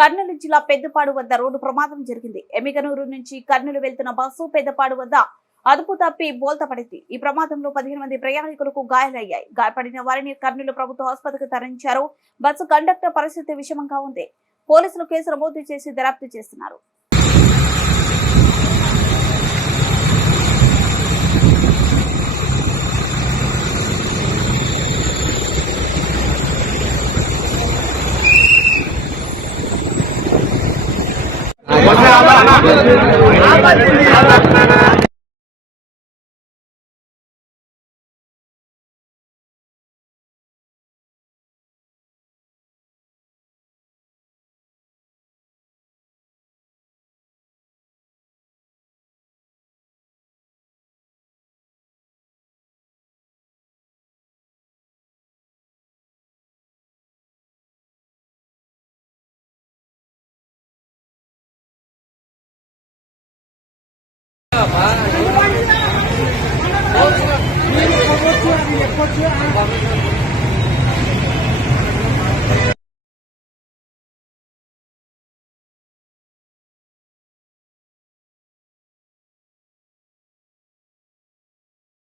కర్నూలు జిల్లా పెద్దపాడు వద్ద రోడ్డు ప్రమాదం జరిగింది. ఎమ్మిగనూరు నుంచి కర్నూలు వెళ్తున్న బస్సు పెద్దపాడు వద్ద అదుపు తప్పి బోల్తా పడింది. ఈ ప్రమాదంలో 15 మంది ప్రయాణికులకు గాయాలయ్యాయి. గాయపడిన వారిని కర్నూలు ప్రభుత్వ ఆసుపత్రికి తరలించారు. బస్సు కండక్టర్ పరిస్థితి విషమంగా ఉంది. పోలీసులు కేసు నమోదు చేసి దర్యాప్తు చేస్తున్నారు. Apa?